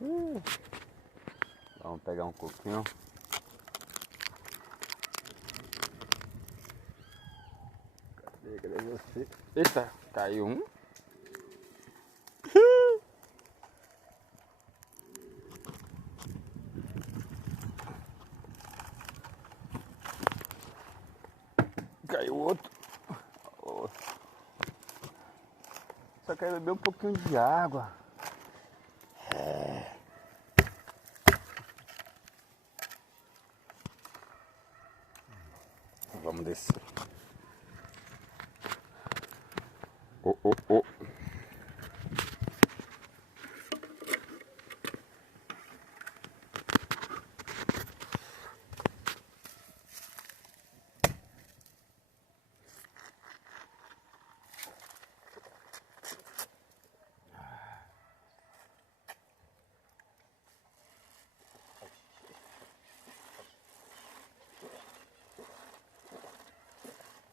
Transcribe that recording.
Vamos pegar um coquinho. Cadê você? Eita, caiu um. Caiu outro. Só quero beber um pouquinho de água. Vamos descer. Oh.